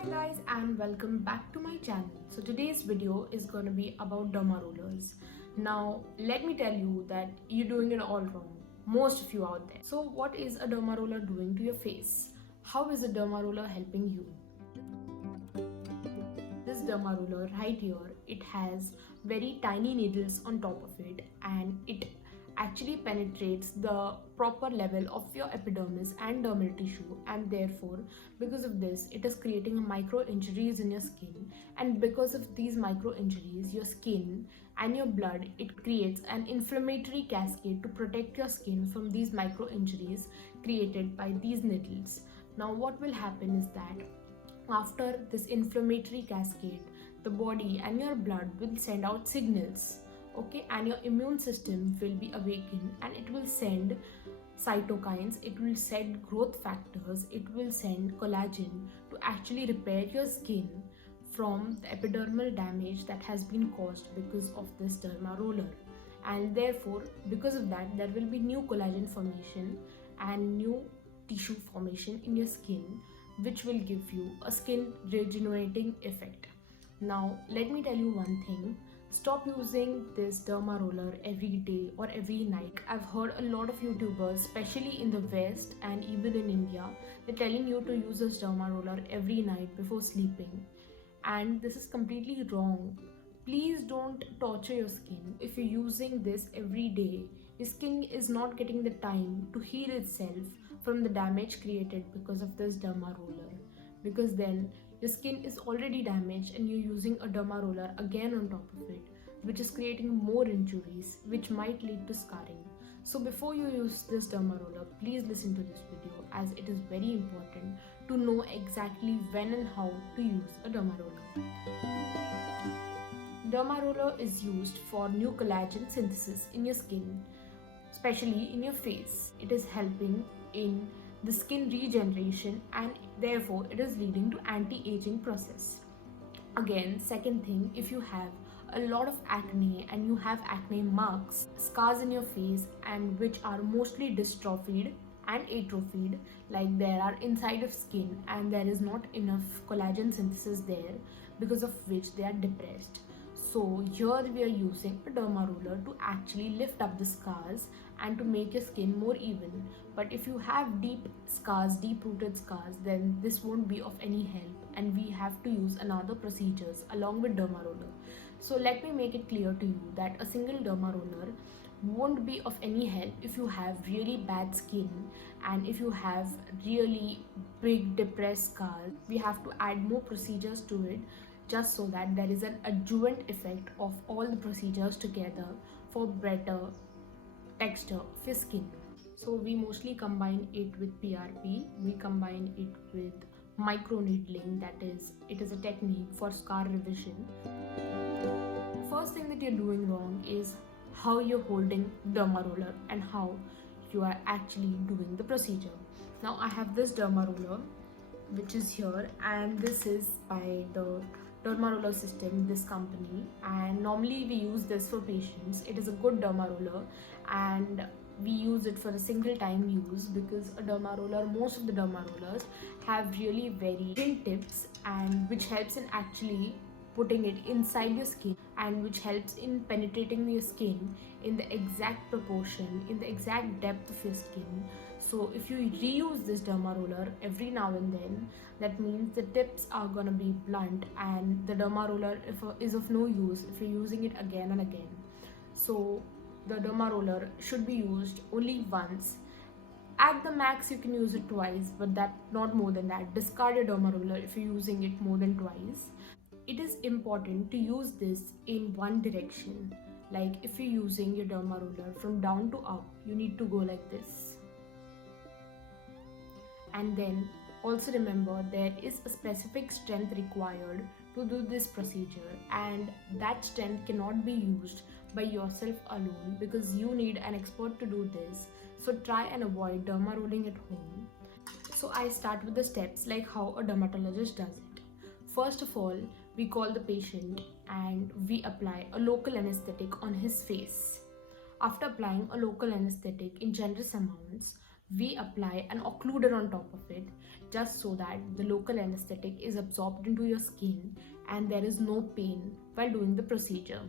Hi guys and welcome back to my channel. So today's video is going to be about derma rollers. Now let me tell you that you're doing it all wrong, most of you out there. So what is a derma roller doing to your face? How is a derma roller helping you? This derma roller right here, it has very tiny needles on top of it, and it actually penetrates the proper level of your epidermis and dermal tissue, and therefore because of this it is creating micro injuries in your skin, and because of these micro injuries your skin and your blood, it creates an inflammatory cascade to protect your skin from these micro injuries created by these needles. Now what will happen is that after this inflammatory cascade, the body and your blood will send out signals, okay, and your immune system will be awakened, and it will send cytokines, it will send growth factors, it will send collagen to actually repair your skin from the epidermal damage that has been caused because of this derma roller. And therefore because of that there will be new collagen formation and new tissue formation in your skin, which will give you a skin regenerating effect. Now let me tell you one thing, stop using this derma roller every day or every night. I've heard a lot of YouTubers, especially in the West and even in India, they're telling you to use this derma roller every night before sleeping, and this is completely wrong. Please don't torture your skin. If you're using this every day, your skin is not getting the time to heal itself from the damage created because of this derma roller, because then your skin is already damaged and you're using a derma roller again on top of it, which is creating more injuries which might lead to scarring. So before you use this derma roller, please listen to this video, as it is very important to know exactly when and how to use a derma roller. Derma roller is used for new collagen synthesis in your skin, especially in your face. It is helping in the skin regeneration, and therefore it is leading to anti-aging process. Again, second thing, if you have a lot of acne and you have acne marks, scars in your face, and which are mostly dystrophied and atrophied, like there are inside of skin and there is not enough collagen synthesis there, because of which they are depressed. So here we are using a derma roller to actually lift up the scars and to make your skin more even. But if you have deep scars, deep rooted scars, then this won't be of any help, and we have to use another procedures along with derma roller. So let me make it clear to you that a single derma roller won't be of any help if you have really bad skin and if you have really big depressed scars. We have to add more procedures to it, just so that there is an adjuvant effect of all the procedures together for better texture of your skin. So we mostly combine it with PRP, we combine it with micro needling, that is, it is a technique for scar revision. First thing that you're doing wrong is how you're holding derma roller and how you are actually doing the procedure. Now I have this derma roller which is here, and this is by the Dermaroll system, this company, and normally we use this for patients. It is a good derma roller and we use it for a single time use, because a derma roller, most of the derma rollers have really very thin tips, and which helps in actually putting it inside your skin, and which helps in penetrating your skin in the exact proportion, in the exact depth of your skin. So if you reuse this derma roller every now and then, that means the tips are gonna be blunt, and the derma roller is of no use if you're using it again and again. So the derma roller should be used only once. At the max you can use it twice, but that not more than that. Discard your derma roller if you're using it more than twice. It is important to use this in one direction. Like if you're using your derma roller from down to up, you need to go like this. And then also remember, there is a specific strength required to do this procedure, and that strength cannot be used by yourself alone, because you need an expert to do this. So try and avoid derma rolling at home. So I start with the steps like how a dermatologist does it. First of all, we call the patient and we apply a local anesthetic on his face. After applying a local anesthetic in generous amounts, we apply an occluder on top of it, just so that the local anesthetic is absorbed into your skin and there is no pain while doing the procedure.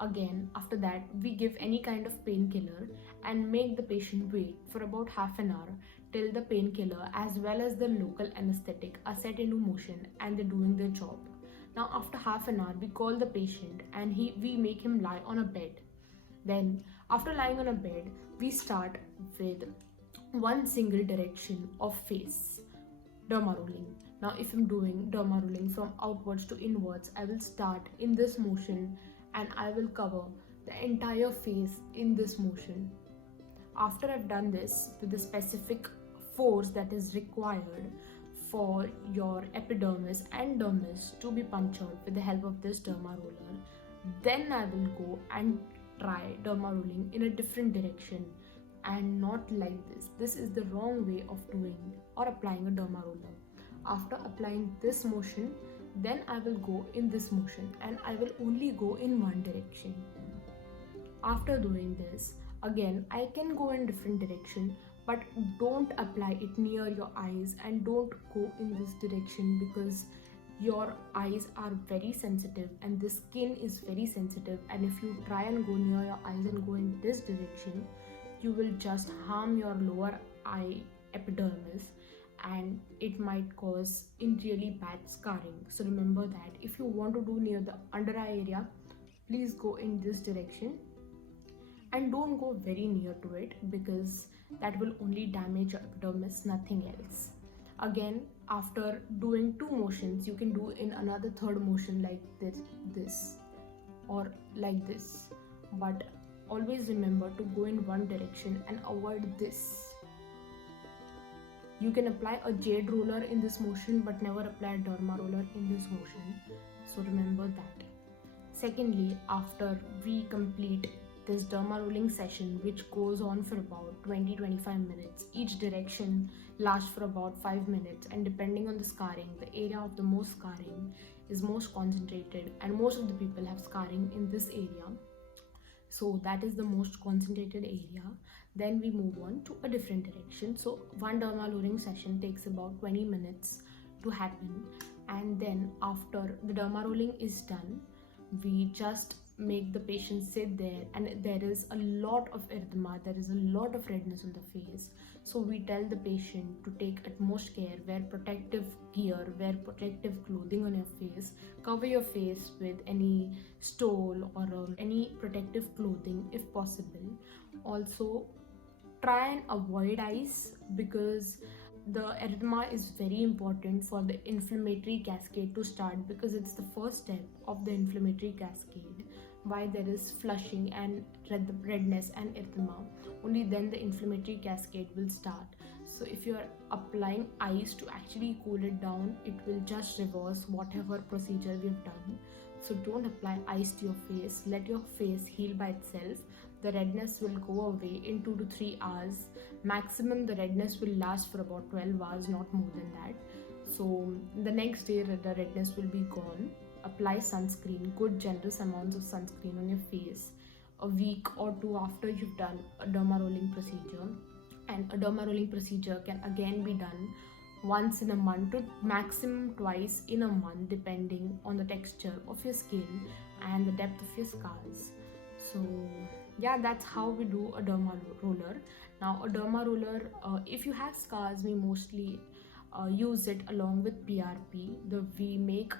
Again, after that, we give any kind of painkiller and make the patient wait for about half an hour till the painkiller as well as the local anesthetic are set into motion and they're doing their job. Now, after half an hour, we call the patient and we make him lie on a bed. Then, after lying on a bed, we start with one single direction of face, dermarolling. Now, if I'm doing dermarolling from outwards to inwards, I will start in this motion and I will cover the entire face in this motion. After I've done this with the specific force that is required for your epidermis and dermis to be punctured with the help of this derma roller, then I will go and try derma rolling in a different direction and not like this. This is the wrong way of doing or applying a derma roller. After applying this motion, then I will go in this motion and I will only go in one direction. After doing this, again I can go in different direction, but don't apply it near your eyes and don't go in this direction because your eyes are very sensitive and the skin is very sensitive, and if you try and go near your eyes and go in this direction, you will just harm your lower eye epidermis and it might cause in really bad scarring. So remember that if you want to do near the under eye area, please go in this direction and don't go very near to it because that will only damage your epidermis, nothing else. Again, after doing two motions, you can do in another third motion like this or like this, but always remember to go in one direction and avoid this. You can apply a jade roller in this motion but never apply a derma roller in this motion, so remember that. Secondly, after we complete this derma rolling session, which goes on for about 20-25 minutes, each direction lasts for about 5 minutes, and depending on the scarring, the area of the most scarring is most concentrated, and most of the people have scarring in this area, so that is the most concentrated area. Then we move on to a different direction. So one derma rolling session takes about 20 minutes to happen, and then after the derma rolling is done, we just make the patient sit there, and there is a lot of erythema, there is a lot of redness on the face, so we tell the patient to take utmost care, wear protective gear, wear protective clothing on your face, cover your face with any stole or any protective clothing if possible. Also, try and avoid ice because the erythema is very important for the inflammatory cascade to start, because it's the first step of the inflammatory cascade. Why there is flushing and redness and erythema, only then the inflammatory cascade will start. So if you are applying ice to actually cool it down, it will just reverse whatever procedure we've done. So don't apply ice to your face, let your face heal by itself. The redness will go away in 2 to 3 hours. Maximum the redness will last for about 12 hours, not more than that. So the next day the redness will be gone. Apply sunscreen, good generous amounts of sunscreen on your face a week or two after you've done a derma rolling procedure. And a derma rolling procedure can again be done once in a month to maximum twice in a month, depending on the texture of your skin and the depth of your scars. So yeah, that's how we do a derma roller. Now a derma roller, if you have scars, we mostly use it along with PRP. We make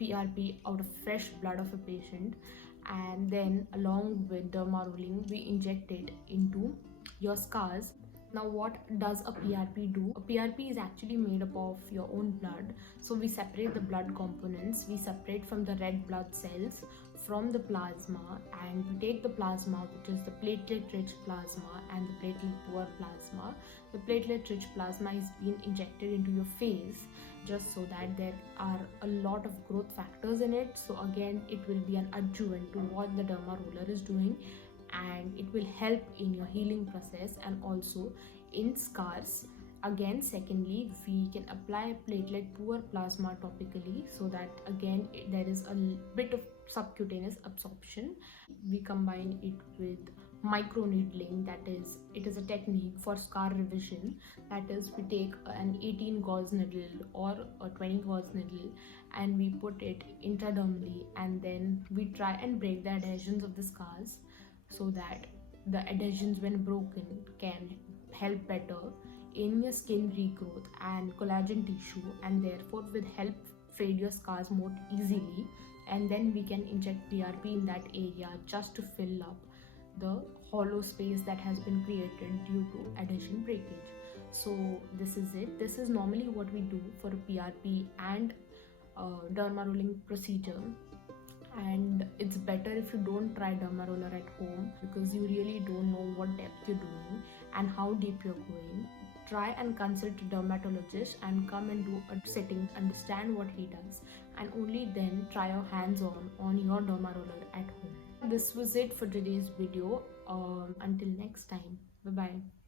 PRP out of fresh blood of a patient, and then along with derma rolling we inject it into your scars. Now what does a PRP do? A PRP is actually made up of your own blood. So we separate the blood components, we separate from the red blood cells from the plasma, and we take the plasma, which is the platelet rich plasma and the platelet poor plasma. The platelet rich plasma is being injected into your face just so that there are a lot of growth factors in it. So again, it will be an adjuvant to what the derma roller is doing, and it will help in your healing process and also in scars. Again, secondly, we can apply platelet poor plasma topically so that again there is a bit of subcutaneous absorption. We combine it with microneedling. That is, it is a technique for scar revision. That is, we take an 18 gauze needle or a 20 gauze needle and we put it intradermally, and then we try and break the adhesions of the scars so that the adhesions, when broken, can help better in your skin regrowth and collagen tissue, and therefore will help fade your scars more easily. And then we can inject PRP in that area just to fill up the hollow space that has been created due to adhesion breakage. So this is it. This is normally what we do for a PRP and derma rolling procedure. And it's better if you don't try derma roller at home, because you really don't know what depth you're doing and how deep you're going. Try and consult a dermatologist and come and do a setting, understand what he does, and only then try your hands on your derma roller at home. This was it for today's video. Until next time, bye bye.